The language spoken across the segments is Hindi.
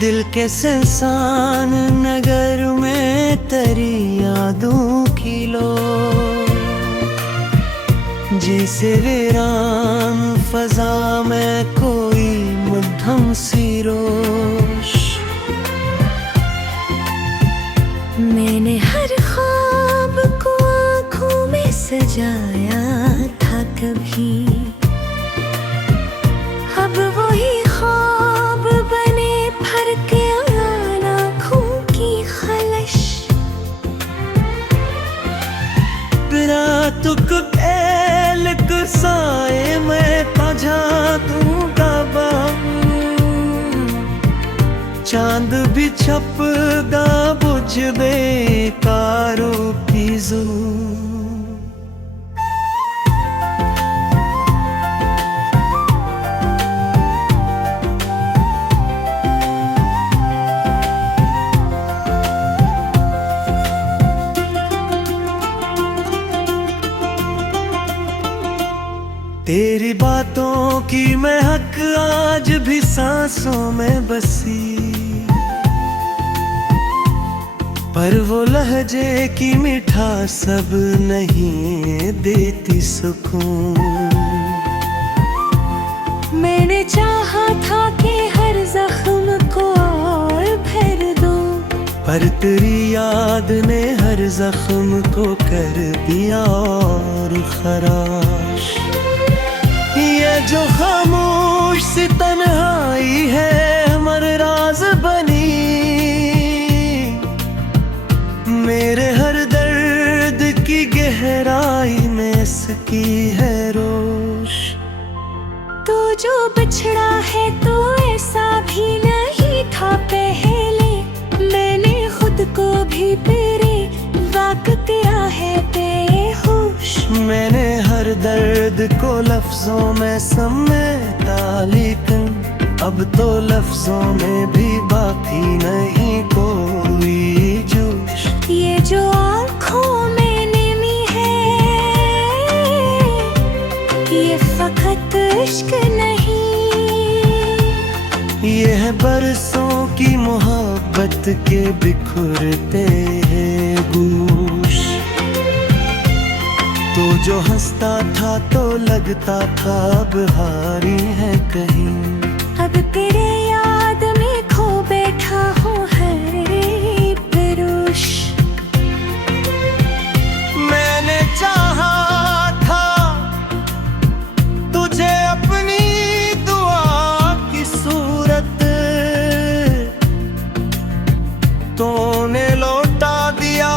दिल के सुनसान नगर में तेरी यादों की लो, जैसे वीरान फजा में कोई मध्यम सी रोश। मैंने हर ख्वाब को आँखों में सजाया था कभी, अब वही ख्वाब बने भर के आँखों की खलश। रात को एल साए में पजा दूंगा चांद भी छपगा बुझ बेकारों की ज़ूं। तेरी बातों की महक आज भी सांसों में बसी, पर वो लहजे की मिठास सब नहीं देती सुकून। मैंने चाहा था कि हर जख्म को और भर दूं, पर तेरी याद ने हर जख्म को कर दिया और खराश। ये जो खामोश सी तन्हाई है हमर राज बनी, मेरे हर दर्द की गहराई में इसकी है रोश। तू जो बिछड़ा है तो ऐसा भी नहीं था पहले, मैंने खुद को भी तेरे वाक़ किया है बेहोश। मैंने हर दर्द को लफ्जों में समेटा, लेकिन अब तो लफ्जों में भी बाकी नहीं कोई जोश। ये जो आँखों में नमी है, ये फकत इश्क नहीं, ये है बरसों की मोहब्बत के बिखरते हैं गूश। तो जो हंसता था तो लगता था अब हारी है कहीं, अब तेरे याद में खो बैठा हूँ हर एक पुरुष। मैंने चाहा था तुझे अपनी दुआ की सूरत, तूने लौटा दिया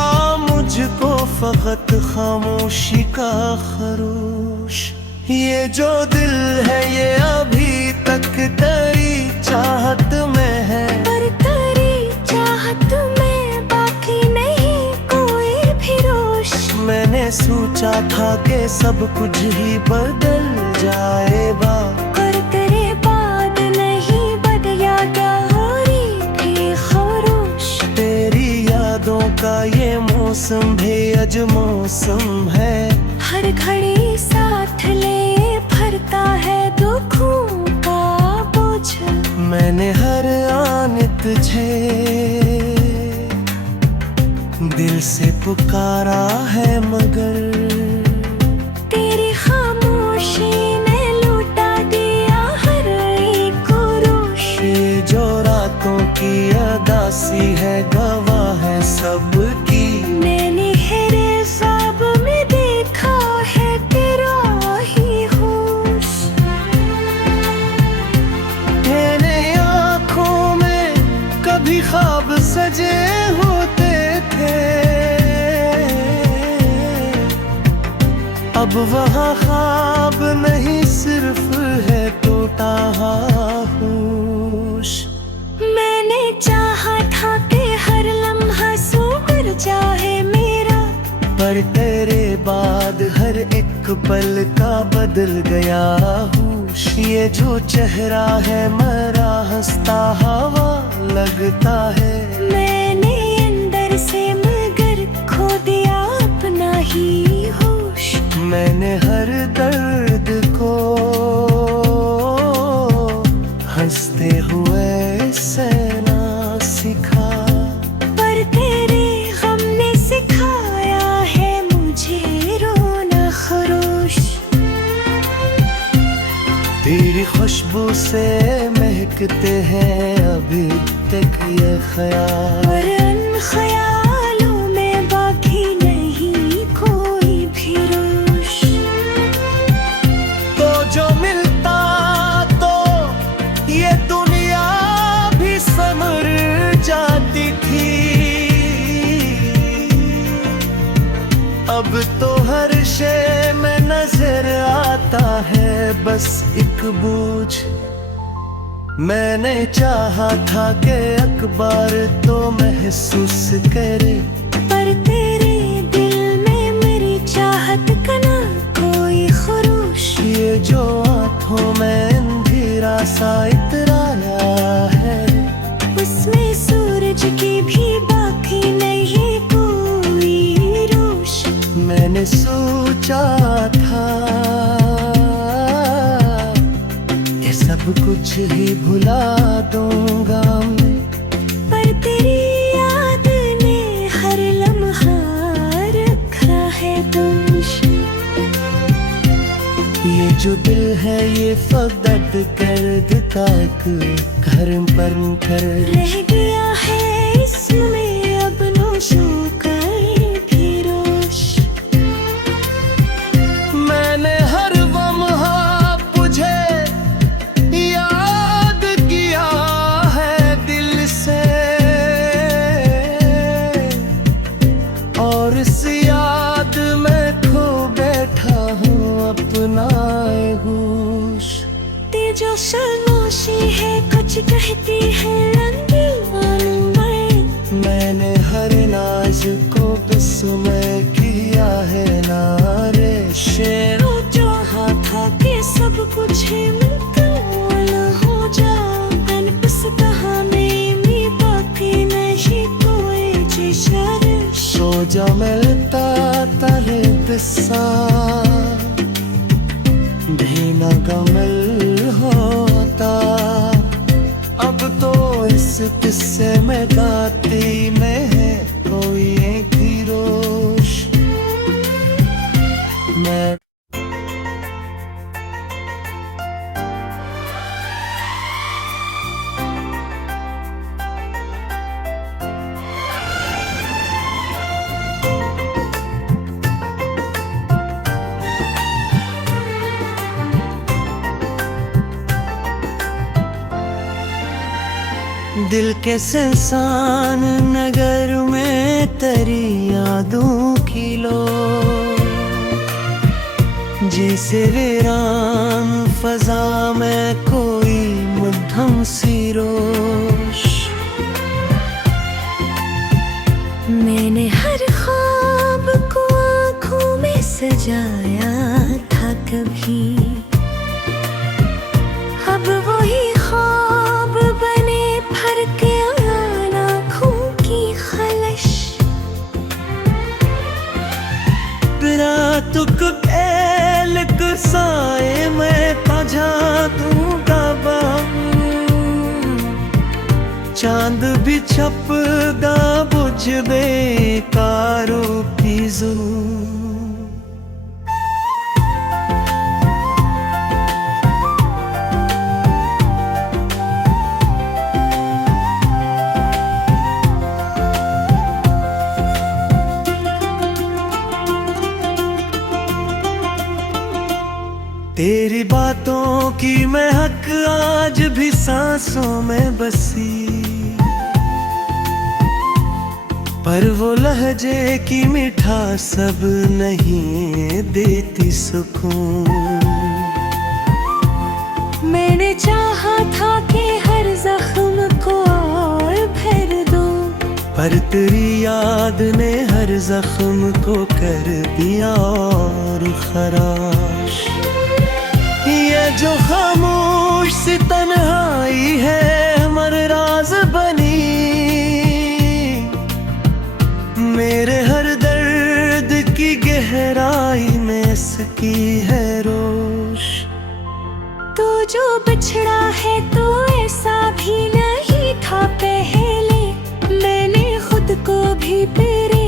मुझको फकत खामोशी का खरोश। ये जो दिल है ये अभी तक तेरी चाहत में है, पर तेरी चाहत में बाकी नहीं कोई भी रोश। मैंने सोचा था कि सब कुछ ही बदल जाएगा, पर तेरे बाद नहीं बदला गौरी भी खरोश। तेरी यादों का ये मौसम बेअज मौसम है, हर घड़ी साथ ले भरता है दुखों का बोझ। मैंने हर आन तुझे दिल से पुकारा है, मगर तेरी खामोशी ने लूटा दिया हर एक रोश। ये जो रातों की अदासी है गवाह है सबकी, मैंने हेरे ख्वाब में देखा है तेरा ही होश। तेरे आँखों में कभी ख्वाब सजे होते थे, अब वहाँ ख्वाब नहीं सिर्फ है टूटा होश। मैंने चाहा था कि हर लम्हा सुधर जाए मेरा, पर तेरे बाद हर एक पल का बदल गया होश। ये जो चेहरा है मरा हंसता हवा लगता है, मैंने अंदर से मगर खो दिया अपना ही होश। मैंने हर दर्द को हंसते हुए सहना खुशबू से महकते हैं अभी तक ये ख्याल। पर इन ख्यालों में बाकी नहीं कोई भी रोश। तो जो मिलता तो ये दुनिया भी समर जाती थी। अब तो हर शे में नजर आता है बस एक बोझ। मैंने चाहा था कि अखबार तो महसूस करे, पर तेरे दिल में मेरी चाहत का ना कोई खरोश। ये जो आंखों में अंधेरा सा इतराया है, उसमें सूरज की भी बाकी नहीं कोई रोश। मैंने सोचा था ये सब कुछ ही भुला दूंगा मैं, पर तेरी याद ने हर लम्हा रखा है दोष। ये जो दिल है ये फकत कर देता एक घर पर कर। रह गया है इसमें अब नोशो कर भी रोश। मैंने हर लम्हा तुझे याद किया है दिल से, और इस याद में खो बैठा हूँ अपना होश। तेजो खामोशी है कुछ कहती है रंगीन में। मैंने हर नाज को बेसुमार किया है नारे शेर। तो चाहा था कि सब कुछ ही मुकम्मल हो जाए, बस कहानी में बाकी नहीं कोई जिशर। सो जा मिलता तारे दिशा भी न गमल होता। अब तो इस किस्से में गाती में है कोई एक ही रोश। मैं दिल के सुनसान नगर में तेरी यादों की लो, जैसे वीरान फजा में कोई मध्यम सी रोश। मैंने हर ख्वाब को आँखों में सजाया था कभी, अब वही ख्वाब बने भर के आँखों की खलश। रात को एल साए में पजा दूंगा चांद भी छपगा बुझ बेकारों की जुल्म। तेरी बातों की महक आज भी सांसों में बसी, पर वो लहजे की मिठास सब नहीं देती सुकून। मैंने चाहा था कि हर जख्म को और भर दूं, पर तेरी याद ने हर जख्म को कर दिया और खराश। ये जो खामोश सी तन्हाई है हमर राज बनी, मेरे हर दर्द की गहराई में इसकी है रोश। तू जो बिछड़ा है तो ऐसा भी नहीं था पहले, मैंने खुद को भी तेरे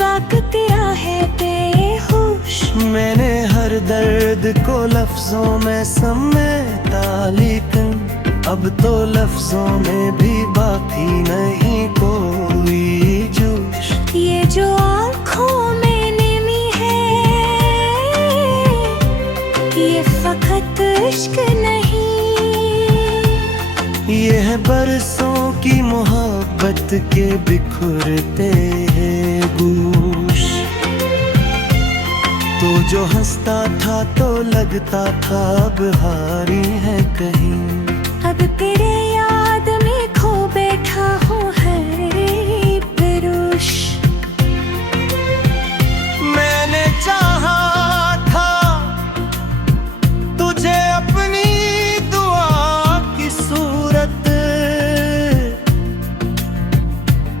वाक़ किया है बेहोश। मैंने हर हर दर्द को लफ्जों में समेटा, लेकिन अब तो लफ्जों में भी बाकी नहीं कोई जोश। ये जो आँखों में नमी है, ये फकत इश्क नहीं, ये है बरसों की मोहब्बत के बिखरते हैं गूश। तो जो हंसता था तो लगता था अब हारी है कहीं, अब तेरे याद में खो बैठा हूँ हर पेरुश। मैंने चाहा था तुझे अपनी दुआ की सूरत,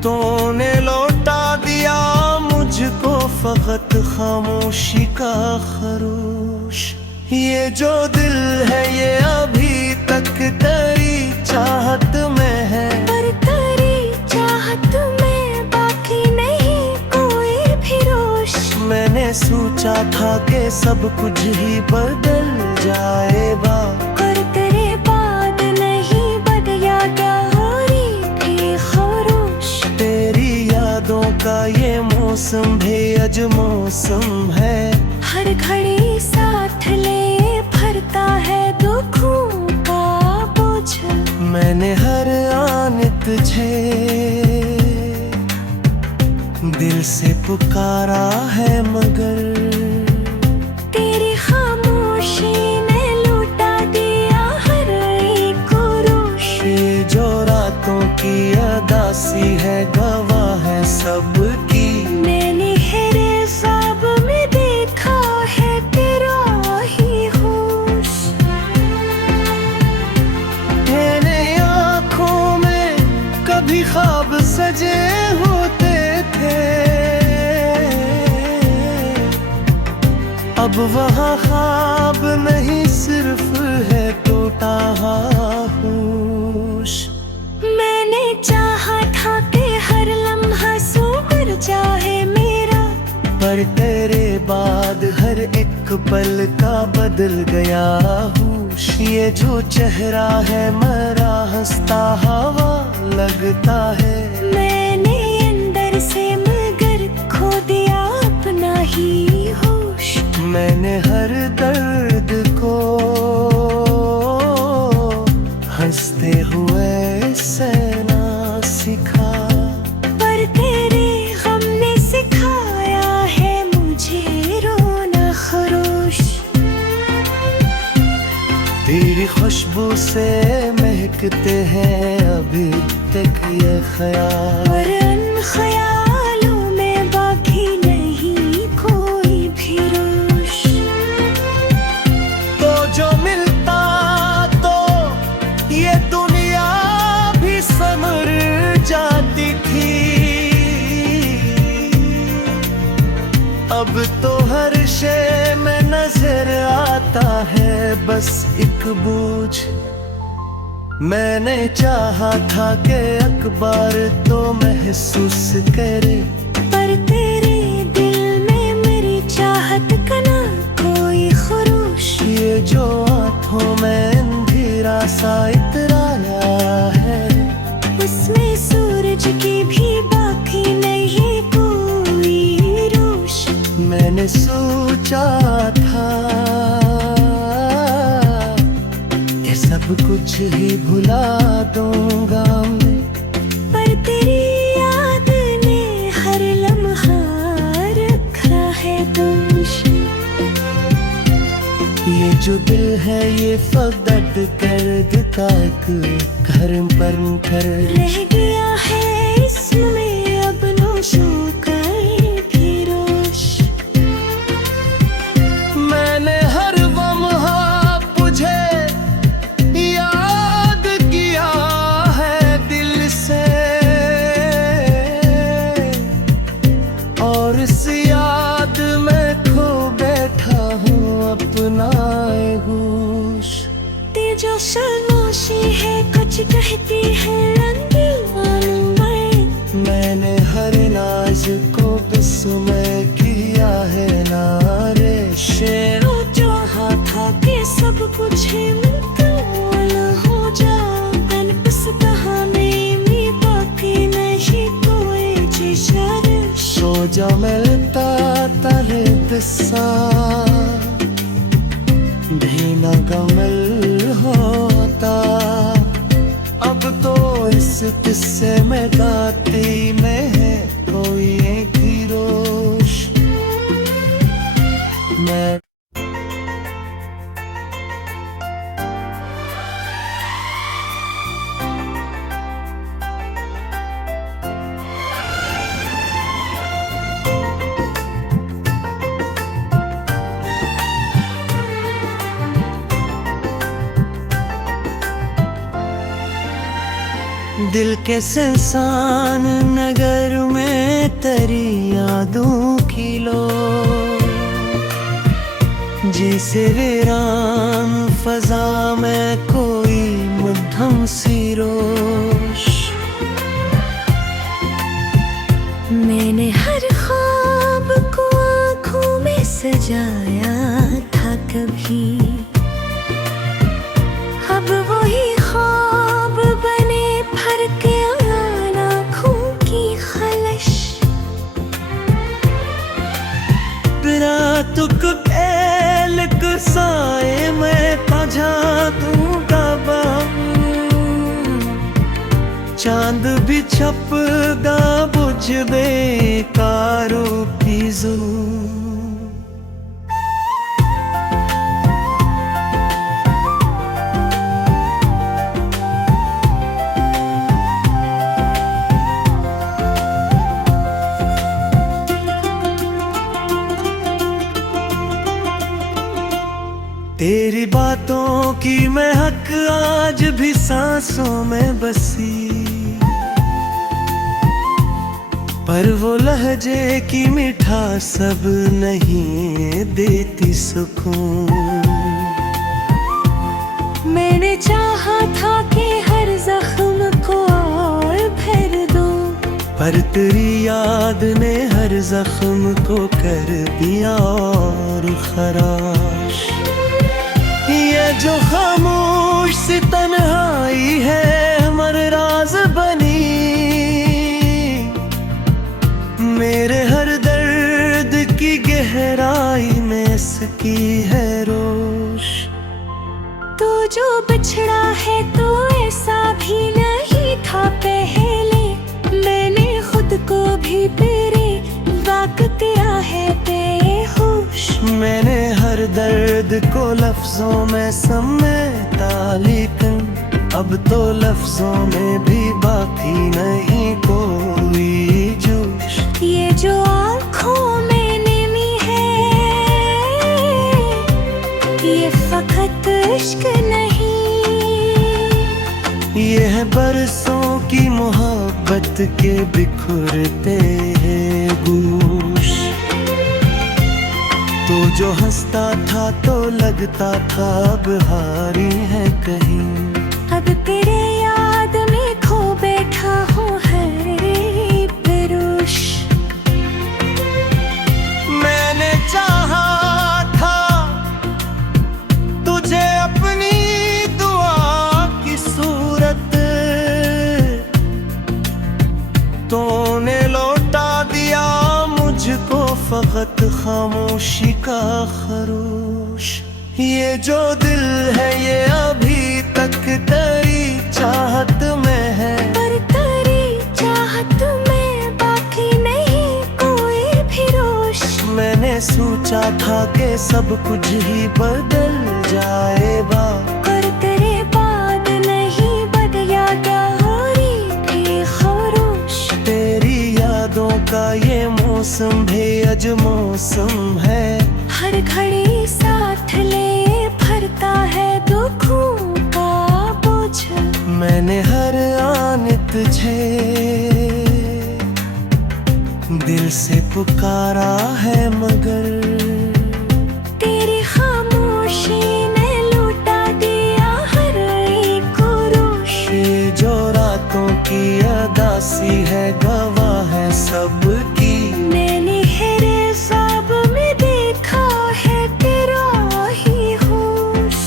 तूने लौटा दिया मुझको फकत खामोशी का खरोश। ये जो दिल है ये अभी तक तेरी चाहत में है, पर तेरी चाहत में बाकी नहीं कोई भी रोश। मैंने सोचा था कि सब कुछ ही बदल जाएगा, पर तेरे बाद नहीं बदला गहरी भी खामोश। तेरी यादों का ये मौसम भी अज मौसम है, हर घड़ी साथ ले भरता है दुखों का बोझ। मैंने हर आन तुझे दिल से पुकारा है, मगर तेरी खामोशी ने लूटा दिया हर एक रोश। ये जो रातों की अदासी है गवाह है सबकी, मैंने हेरे ख्वाब में देखा है तेरा ही होश। तेरे आँखों में कभी ख्वाब सजे होते थे, अब वहाँ ख्वाब नहीं सिर्फ है टूटा होश। मैंने चाहा था कि हर लम्हा सुधर जाए मेरा, पर तेरे बाद हर एक पल का बदल गया होश। ये जो चेहरा है मरा हंसता हवा लगता है, मैंने अंदर से मगर खो दिया अपना ही होश। मैंने हर दर्द को हंसते हुए सहना सीखा, पर तेरे गम ने सिखाया है मुझे रोना खरोश। तेरी खुशबू से महकते हैं अभी तक ये ख्याल, और उन ख्यालों में बाकी नहीं कोई भी रोश। तो जो मिलता तो ये दुनिया भी समर जाती थी, अब तो हर शे में नजर आता है बस एक बोझ। मैंने चाहा था कि अखबार तो महसूस करे, पर तेरे दिल में मेरी चाहत का ना कोई खरोश। ये जो आँखों में अंधेरा सा इतराया है, उसमें सूरज की भी बाकी नहीं कोई रोश। मैंने सोचा था कि सब कुछ ही भुला दूंगा मैं, पर तेरी याद ने हर लम्हा रखा है दोष। ये जो दिल है ये फकत कर देता एक घर पर कर, रह गया है इसमें अब नोशो कर भी रोश। मैंने हर लम्हा तुझे याद किया है दिल से, और इस याद में खो बैठा हूँ अपना होश। जो खामोशी है कुछ कहती है रंगीन में, मैंने हर नाज को बिस्मय किया है नारे शेरों सब कुछ ही मिलता न हो जा तन पिस कहानी में बाकी नहीं कोई जिशर सो जा मिलता तारे दिसा भी न गमल होता अब तो इस किस्से में गाती में है कोई एक ही रोश मैं दिल के सुनसान नगर में तेरी यादों की लो जैसे वीरान फजा में कोई मध्यम सी रोश मैंने हर ख्वाब को आँखों में सजाया था कभी अब वही ख्वाब बने भर के आँखों की खलश तुक एल साए मैं पजा दूंगा चांद भी छपगा बुझ बेकारों की जू तेरी बातों की महक आज भी सांसों में बसी पर वो लहजे की मिठास सब नहीं देती सुकून मैंने चाहा था कि हर जख्म को और भर दूं पर तेरी याद ने हर जख्म को कर दिया और खराश ये जो खामोश सी तन्हाई है हमर राज बनी मेरे हर दर्द की गहराई में इसकी है रोश तू जो बिछड़ा है तो ऐसा भी नहीं था पहले मैंने खुद को भी तेरे वाक किया है बेहोश मैंने हर दर्द को लफ्जों में समेटा लेकिन अब तो लफ्जों में भी बाकी नहीं कोई जोश ये जो आँखों में नमी है ये फकत इश्क नहीं ये है बरसों की मोहब्बत के बिखरते हैं गूश तो जो हंसता था तो लगता था अब हारी है कहीं अब तेरे याद में खो बैठा हूँ हर परोश मैंने चाहा था तुझे अपनी दुआ की सूरत तूने लौटा दिया मुझको फकत खामोशी का खरोश ये जो दिल है ये अभी तक तेरी चाहत में है पर तेरी चाहत में बाकी नहीं कोई भी रोश मैंने सोचा था कि सब कुछ ही बदल जाएगा पर तेरे बाद नहीं बदला गहरी भी खरोश तेरी यादों का ये मौसम बेअज मौसम है हर घड़ी साथ ले भरता है दुखों का बोझ मैंने हर आन तुझे दिल से पुकारा है मगर तेरी खामोशी ने लूटा दिया हर एक रोश ये जो रातों की अदासी है गवाह है सबकी मैंने हेरे ख्वाब में देखा है तेरा ही होश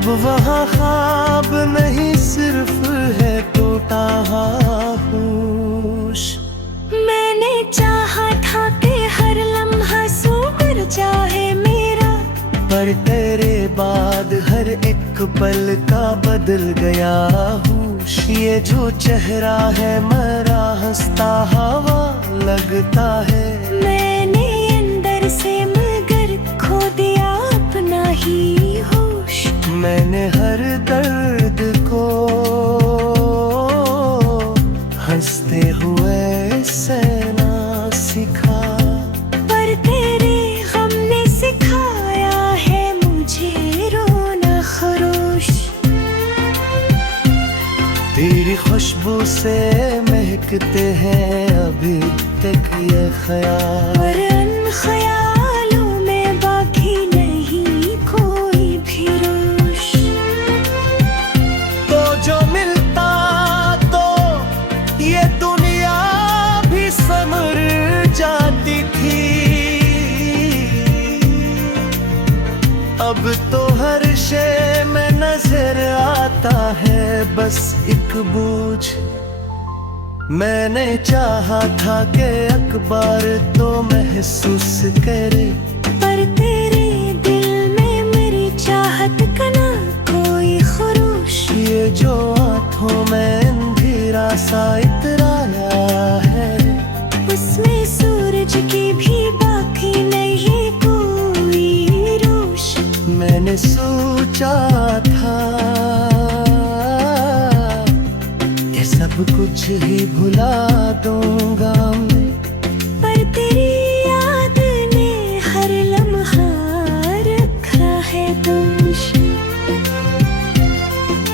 अब वहाँ ख्वाब नहीं सिर्फ है टूटा होश। मैंने चाहा था कि हर लम्हा सुधर जाए मेरा, पर तेरे बाद हर एक पल का बदल गया होश। ये जो चेहरा है मरा हंसता हवा लगता है। मैंने अंदर से मगर खो दिया अपना ही होश। मैंने हर दर्द को हंसते हुए सहना सीखा, पर तेरे गम ने सिखाया है मुझे रोना खरोश। तेरी खुशबू से महकते हैं अभी तक ये ख्याल, पर उन ख्यालों में बाकी नहीं कोई भी रोश। तो जो मिलता तो ये दुनिया भी संवर जाती थी। अब तो हर शे में नजर आता है बस एक बोझ। मैंने चाहा था कि अखबार तो महसूस करे, पर तेरे दिल में मेरी चाहत का ना कोई खरोश। ये जो आँखों में अंधेरा सा इतराया है, उसमें सूरज की भी बाकी नहीं कोई रोश। मैंने सोचा था ये सब कुछ ही भुला दूंगा मैं, पर तेरी याद ने हर लम्हा रखा है दोष।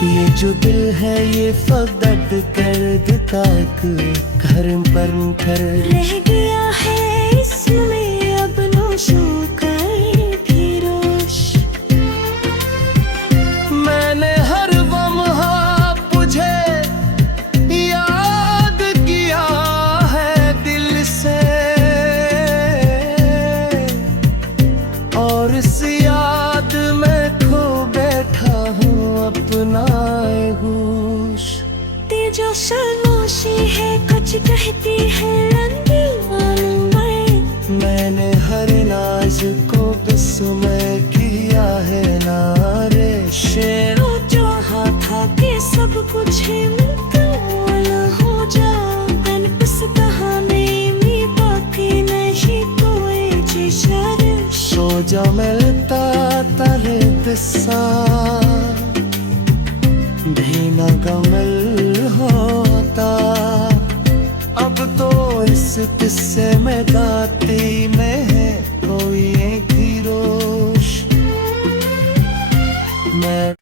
ये जो दिल है ये फकत कर देता घर पर कर। रह गया है इसमें अब नोशो कर भी रोश। मैंने हर लम्हा तुझे याद किया है दिल से, और इस याद में खो बैठा हूँ अपना होश। जो खामोशी है कुछ कहती है रंगीन में। मैंने हर नाज को बिस्मय किया है नारे शेर। वो चाहा था कि सब कुछ ही मुकम्मल हो जाए, उस बहाने में बाकी नहीं कोई जिशर। सो जा मिलता तारे दिशा भी न गमल होता। अब तो इस किस्से में गाती में है कोई एक ही रोश। मैं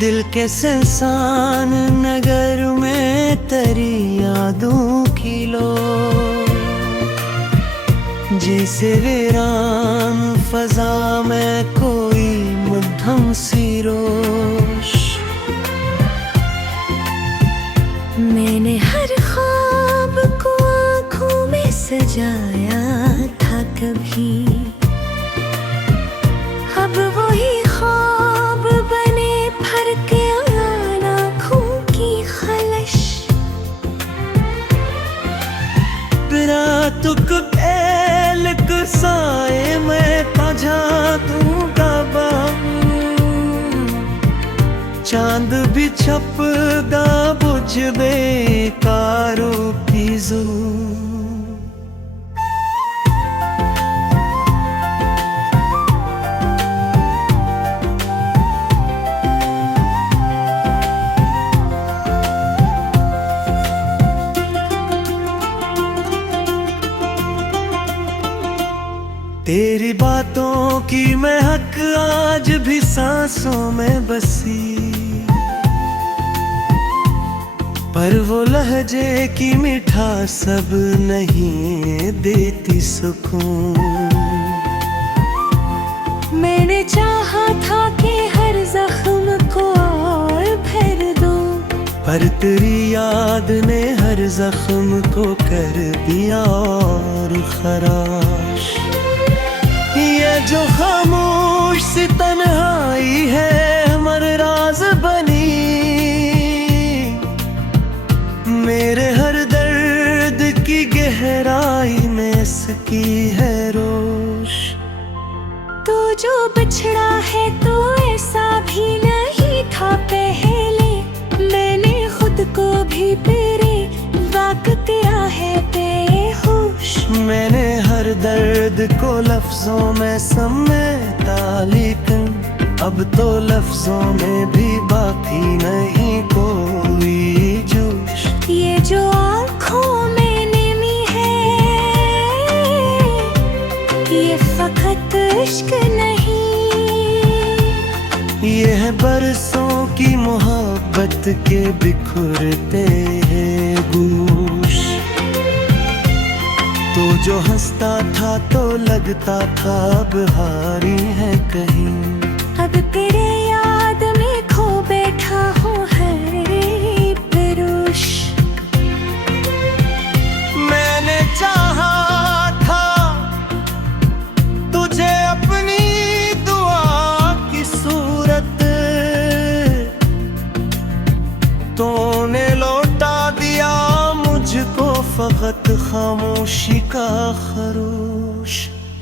दिल के सुनसान नगर में तेरी यादों की लो, जैसे वीरान फजा में कोई मध्यम सी रोश। मैंने हर ख्वाब को आँखों में सजाया था कभी, अब वही ख्वाब बने भर के आँखों की खलश। तुक पहल साए मैं ताझा दूंगा चांद भी छपगा बुझ बेकारों की जुल्म। तेरी बातों की महक आज भी सांसों में बसी, पर वो लहजे की मिठास सब नहीं देती सुकून। मैंने चाहा था कि हर जख्म को और भर दूं, पर तेरी याद ने हर जख्म को कर दिया और खराश। ये जो खामोश सी तन्हाई है हमर राज बनी, मेरे हर दर्द की गहराई में इसकी है रोश। तू जो बिछड़ा है तो ऐसा भी नहीं था पहले, मैंने खुद को भी तेरे वाक़ किया है बेहोश। मैंने हर दर्द को लफ्जों में समेटा, लेकिन अब तो लफ्जों में भी बाकी नहीं कोई जोश। ये जो आँखों में नमी है, ये फकत इश्क नहीं, ये है बरसों की मोहब्बत के बिखरते हैं गूश। तो जो हंसता था तो लगता था अब हारी है कहीं, अब तेरे याद में खो बैठा हूँ हर एक बेरोश। मैंने चाहा था तुझे अपनी दुआ की सूरत, तूने लौटा दिया मुझको फकत खामोशी का खरोश।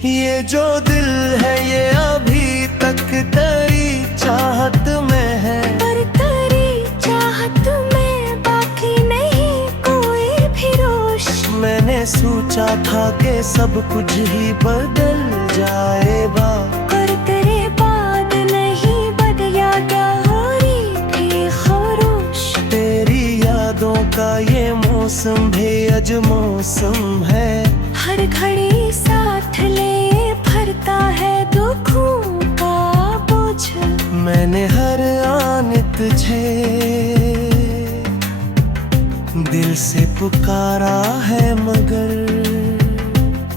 ये जो दिल है ये अभी तक तेरी चाहत में है, पर तेरी चाहत में बाकी नहीं कोई भी रोश। मैंने सोचा था कि सब कुछ ही बदल जाएगा, पर तेरे बाद नहीं बदला क्या होरी भी खरोश। तेरी यादों का ये मौसम बेअज मौसम है, हर घड़ी साथ ले भरता है दुखों का बोझ। मैंने हर आन तुझे दिल से पुकारा है, मगर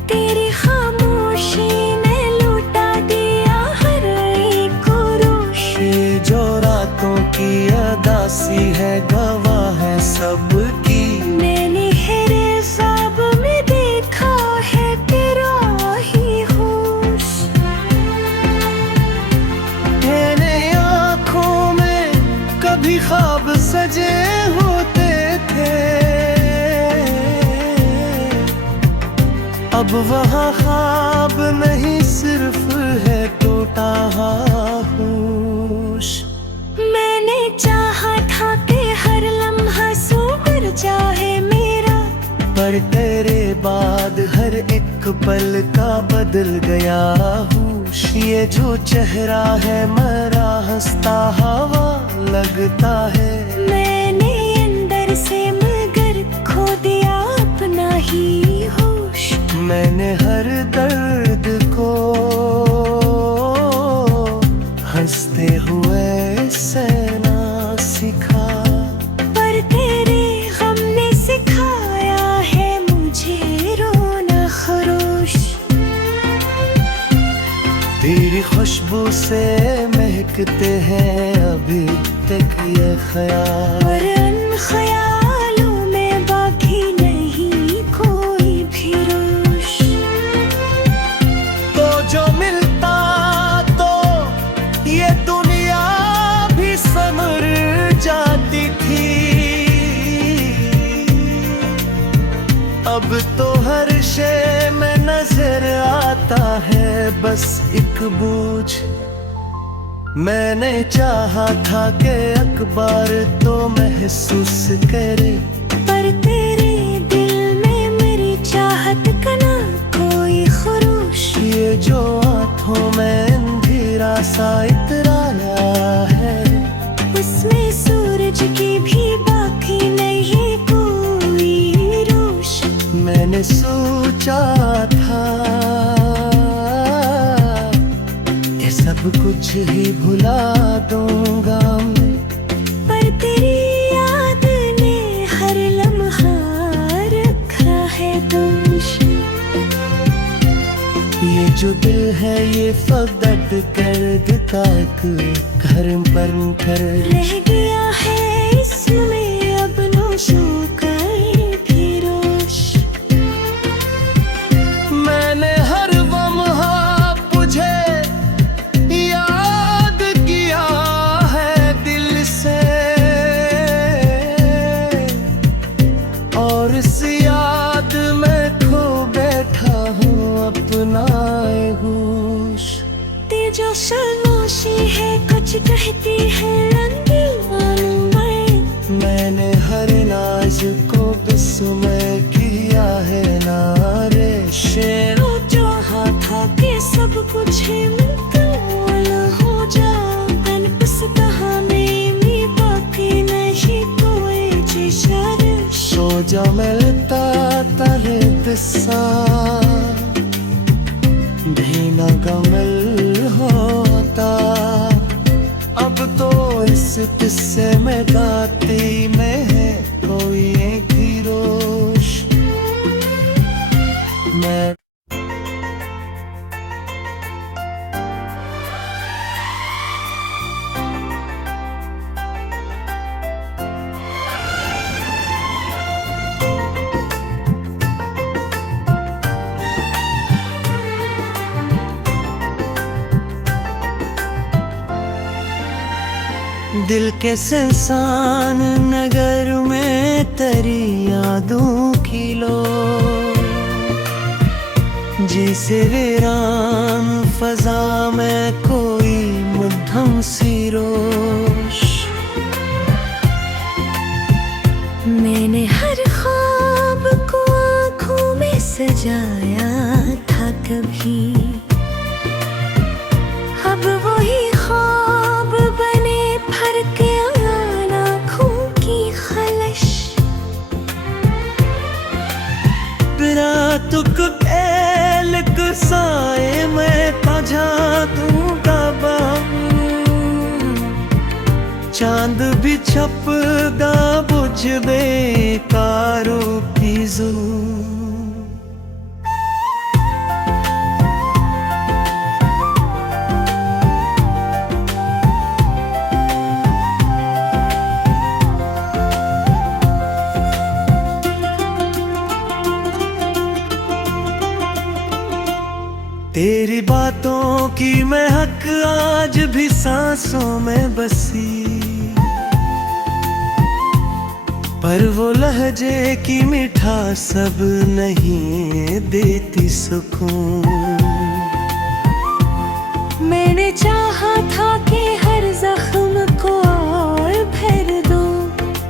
तेरी खामोशी ने लूटा दिया हर एक रोश। ये जो रातों की अदासी है गवाह है सबकी, मैंने हेरे ख्वाब में देखा है तेरा ही होश। तेरे आँखों में कभी ख्वाब सजे होते थे, अब वहाँ ख्वाब नहीं सिर्फ है टूटा होश। मैंने चाहा था कि हर लम्हा सुधर जाए मेरा, पर तेरे बाद हर एक पल का बदल गया होश। ये जो चेहरा है मरा हंसता हवा लगता है, मैंने अंदर से मगर खो दिया अपना ही होश। मैंने हर दर्द को हंसते हुए सहना सीखा, पर तेरे गम ने सिखाया है मुझे रोना खरोश। तेरी खुशबू से महकते हैं अभी तक ये ख्याल, पर उन ख्यालों में बाकी नहीं कोई भी रोश। तो जो मिलता तो ये दुनिया भी समर जाती थी, अब तो हर शे में नजर आता है बस एक बोझ। मैंने चाहा था कि अखबार तो महसूस करे, पर तेरे दिल में मेरी चाहत का ना कोई खरोश। ये जो आँखों में अंधेरा सा इतराया है, उसमें सूरज की भी बाकी नहीं कोई रोश। मैंने सोचा था ये सब कुछ ही भुला दूंगा मैं, पर तेरी याद ने जो दिल है ये फकत कर देता घर पर कर रह गया है इसमें अब नोशो कर भी रोश। मैंने हर लम्हा तुझे याद किया है दिल से, और इस याद में खो बैठा हूँ अपना होश। जो शर्मोशी है कुछ कहती है रंगीन में, मैंने हर नाज को बिस्मय किया है नारे शेर। वो चाहा था कि सब कुछ ही मुकम्मल हो जाए, बस कहा में बाकी नहीं कोई जिशर। सो जा मिलता तारे दिसा धीना गमल होता, अब तो इस किस्से में गाती में है कोई एक ही रोश। मैं दिल के सुनसान नगर में तेरी यादों की लो, जिसे वीरान फजा में कोई मध्यम सी रोश। मैंने हर ख्वाब को आँखों में सजाया था कभी, अब वही ख्वाब बने भर के आँखों की खलश। रातुक एल साए में पजा दूंगा चांद भी छपदा बुझ बेकारों की जुल्म। तेरी बातों की महक आज भी सांसों में बसी, पर वो लहजे की मिठास सब नहीं देती सुकून। मैंने चाहा था कि हर जख्म को और भर दूं,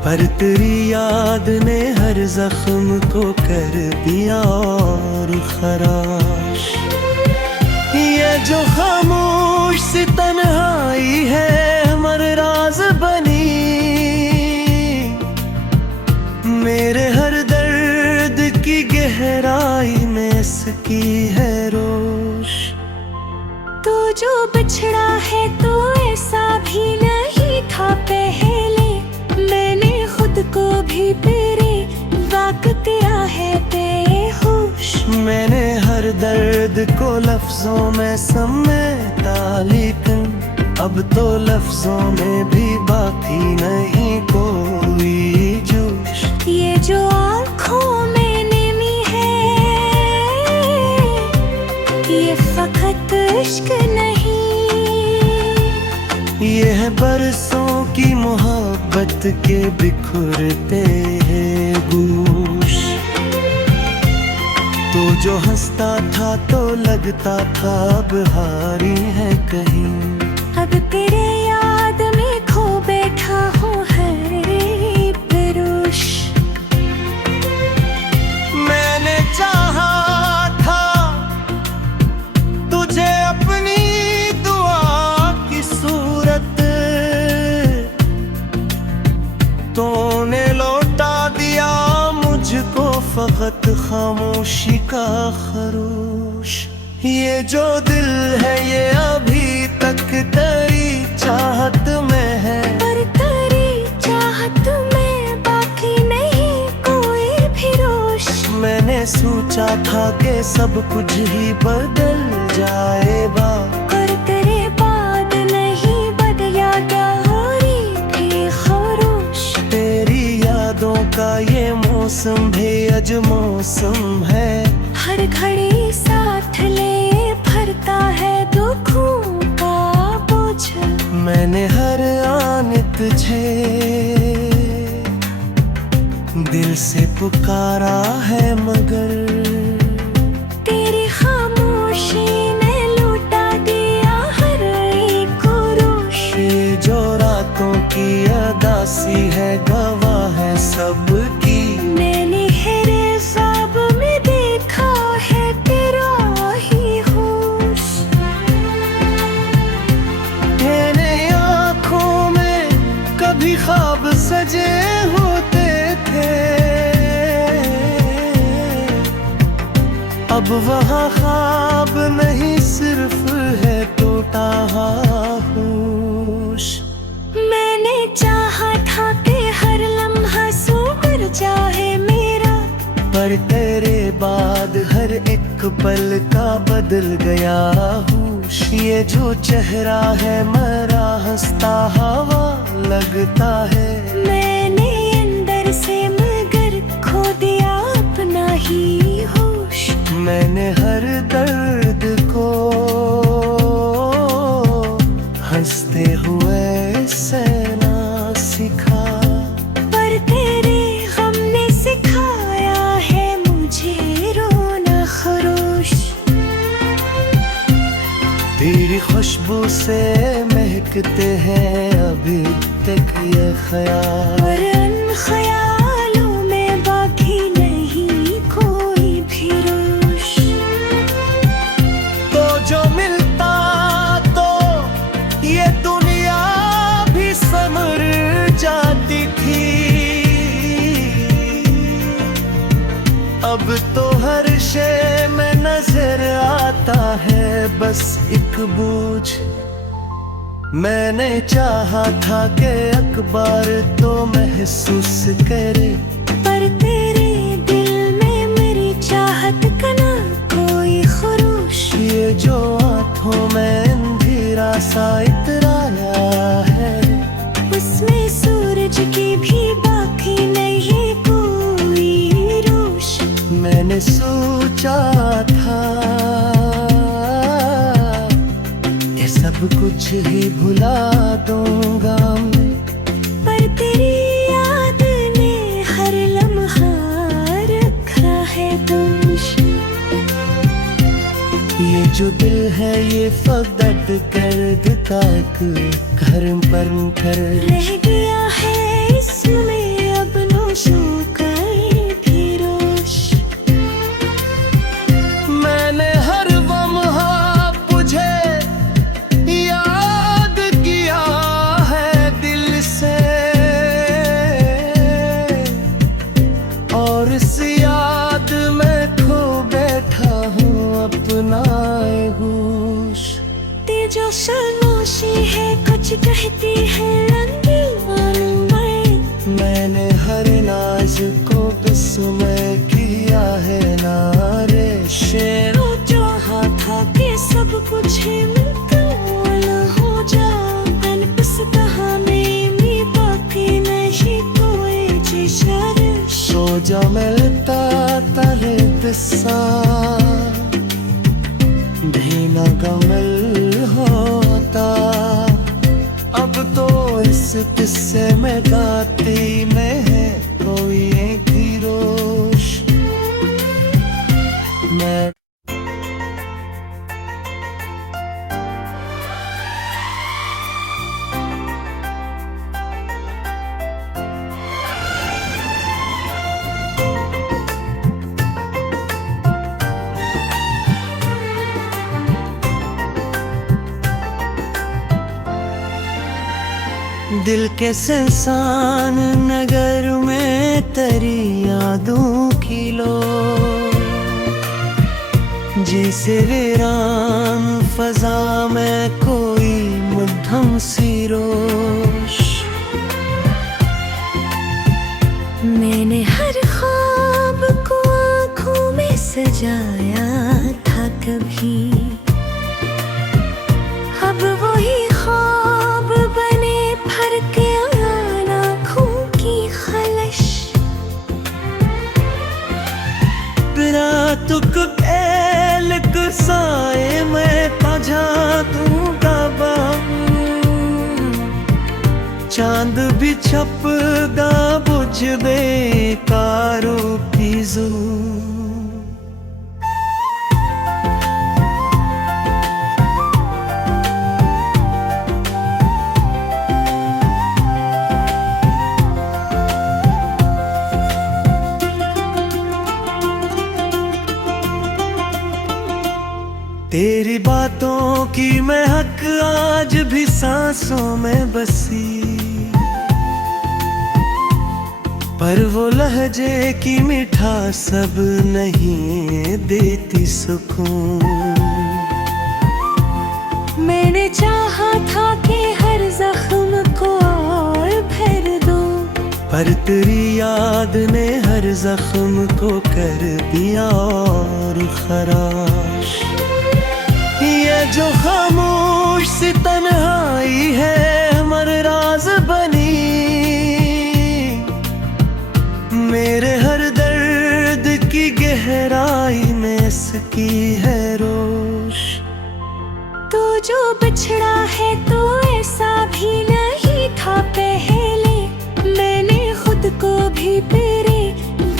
पर तेरी याद ने हर जख्म को कर दिया और खराश। ये जो खामोश सी तन्हाई है हमर राज बनी, मेरे हर दर्द की गहराई में इसकी है रोश। तू जो बिछड़ा है तो ऐसा भी नहीं था पहले, मैंने खुद को भी तेरे वाक किया है बेहोश। मैंने हर दर्द को लफ्जों में समेटा, लेकिन अब तो लफ्जों में भी बाकी नहीं कोई जोश। ये जो आँखों में नमी है, ये फकत इश्क नहीं, ये है बरसों की मोहब्बत के बिखरते हैं गूश। तो जो हंसता था तो लगता था अब हारी है कहीं, अब तेरे याद में खो बैठा हूँ हर परोश। मैंने चाहा था तुझे अपनी दुआ की सूरत, तूने लौटा दिया मुझको फकत खामोशी का खरोश। ये जो दिल है ये अभी तक तेरी चाहत में है, पर तेरी चाहत में बाकी नहीं कोई भी रोश। मैंने सोचा था कि सब कुछ ही बदल जाए। मौसम है। हर घड़ी साथ ले भरता है दुखों का बोझ। मैंने हर आन तुझे दिल से पुकारा है, मगर तेरी खामोशी ने लूटा दिया हर एक रोश। ये जो रातों की अदासी है, गवाह है सबकी। मैंने हेरे ख्वाब में देखा है तेरा ही होश। तेरे आँखों में कभी ख्वाब सजे होते थे, अब वहाँ ख्वाब नहीं सिर्फ है टूटा होश। मैंने चाहा था कि हर लम्हा सुधर जाए मेरा, पर तेरे बाद हर एक पल का बदल गया होश। ये जो चेहरा है मरा हंसता हवा लगता है। मैंने अंदर से मगर खो दिया अपना ही होश। मैंने हर दर्द को हंसते हुए सहना सीखा, पर तेरे गम ने सिखाया है मुझे रोना खरोश। तेरी खुशबू से महकते हैं अभी तक ये ख्याल, पर उन ख्यालों में बाकी नहीं कोई भी रोश। तो जो मिलता तो ये दुनिया भी समर जाती थी। अब तो हर शे में नजर आता है बस एक बोझ। मैंने चाहा था कि अखबार तो महसूस करे, पर तेरे दिल में मेरी चाहत का ना कोई खरोश। ये जो आँखों में अंधेरा सा इतराया है, उसमें सूरज की भी बाकी नहीं कोई रोश। मैंने सोचा था ये सब कुछ ही भुला दूंगा मैं, पर तेरी याद ने हर लम्हा रखा है दोष। ये जो दिल है ये फकत कर तक घर पर कर रह गया है इसमें अब नोशो कर भी रोश। मैंने हर लम्हा तुझे याद किया है दिल से, और इस याद में खो बैठा हूँ अपना होश। तेजो खामोशी है कुछ कहती है रंगीन में। मैंने हर नाज को बिस्मय किया है नारे शेर। तो चाहा था कि सब कुछ ही मुकम्मल हो जाए, बस कहानी में बाकी नहीं कोई जिशर। सो जा मिलता तेरे दिशा भी न गमल होता। अब तो इस किस्से में गाती में है कोई एक ही रोश। मैं दिल के सुनसान नगर में तेरी यादों की लो, जिसे वीरान फजा में कोई मध्यम सी रोश। मैंने हर ख्वाब को आँखों में सजाया था कभी, अब वही ख्वाब बने भर के आँखों की खलश। भी छपदा बुझ बेकारों की ज़ुल्म। तेरी बातों की महक आज भी सांसों में बसी, पर वो लहजे की मिठास सब नहीं देती सुकून। मैंने चाहा था कि हर जख्म को और भर दूं, पर तेरी याद ने हर जख्म को कर दिया और खराश। ये जो खामोश सी तन्हाई है हमर राज बनी, मेरे हर दर्द की गहराई में इसकी है रोश। तू जो बिछड़ा है तो ऐसा भी नहीं था पहले, मैंने खुद को भी तेरे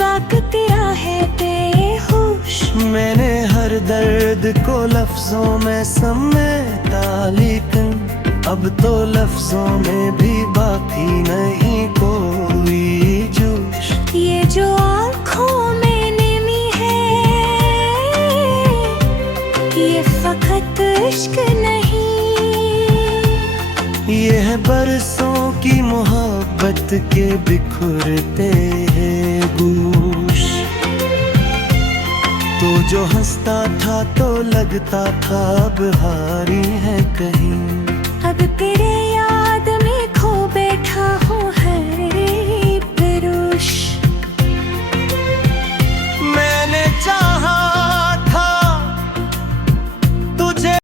वाक किया है बेहोश। मैंने हर दर्द को लफ्जों में समेटा, लेकिन अब तो लफ्जों में भी बाकी नहीं कोई जोश। ये जो आँखों में नमी है, ये फकत इश्क नहीं, ये है बरसों की मोहब्बत के बिखरते हैं गूश। तो जो हंसता था तो लगता था अब हारी है कहीं, अब तेरे